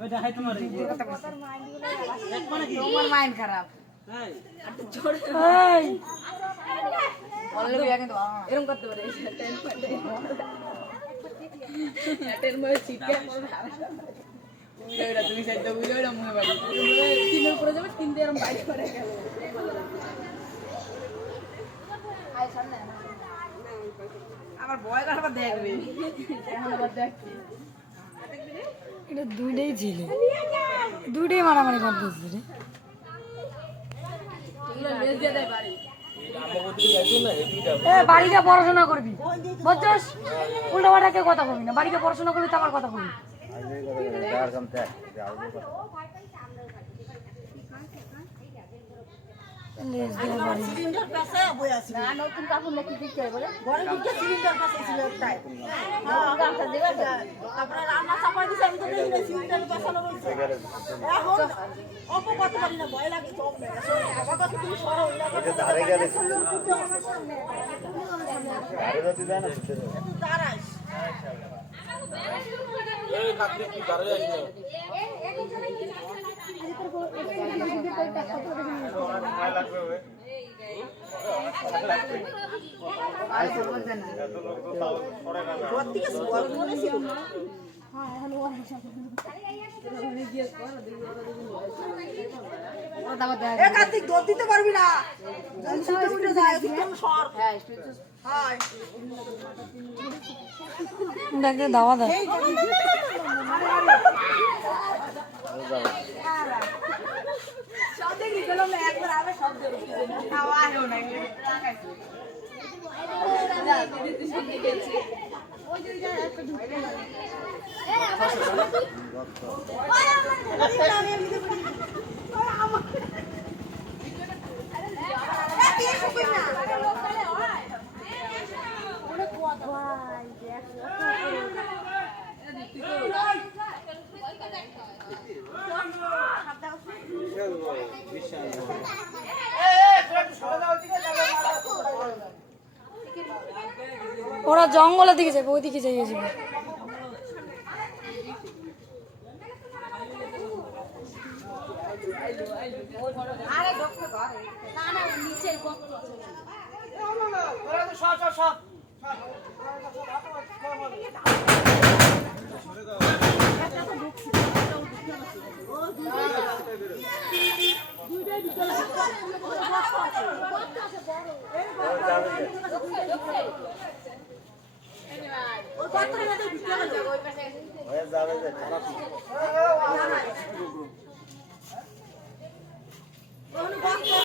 ওইটা হাই তোমার তোমার মাইন্ড খারাপ এই বললে বিয়া কিন্তু এরকম করতে পারে টেন মধ্যে চিটকে ওইটা তুমি সাইড বুঝে ওইটা মুখে পাবি তিনের উপরে যাবে তিন দিয়ে এরকম বাইরে করে গেল আমার ভয় কারবার দেখবে এখন আবার দেখছি এটা দুইটাই ছিল দুইটাই মারামারি করতেছে রে এগুলো লেজ দিয়ে দেয় বাড়ি বাড়িতে পড়াশোনা করবি বুঝছস উল্টো পাল্টা কথা কবি না বাড়িতে পড়াশোনা করবি তো আমার কথা কবি না নতুন কাপড় নাকি দিতে হয় বলে কার্তিক দৌড় দিতে পারবি না দেখতে দাওয়া দেয় ওরা জঙ্গলের দিকে যাবে ওই দিকে যাইয়ে যাবে যাবে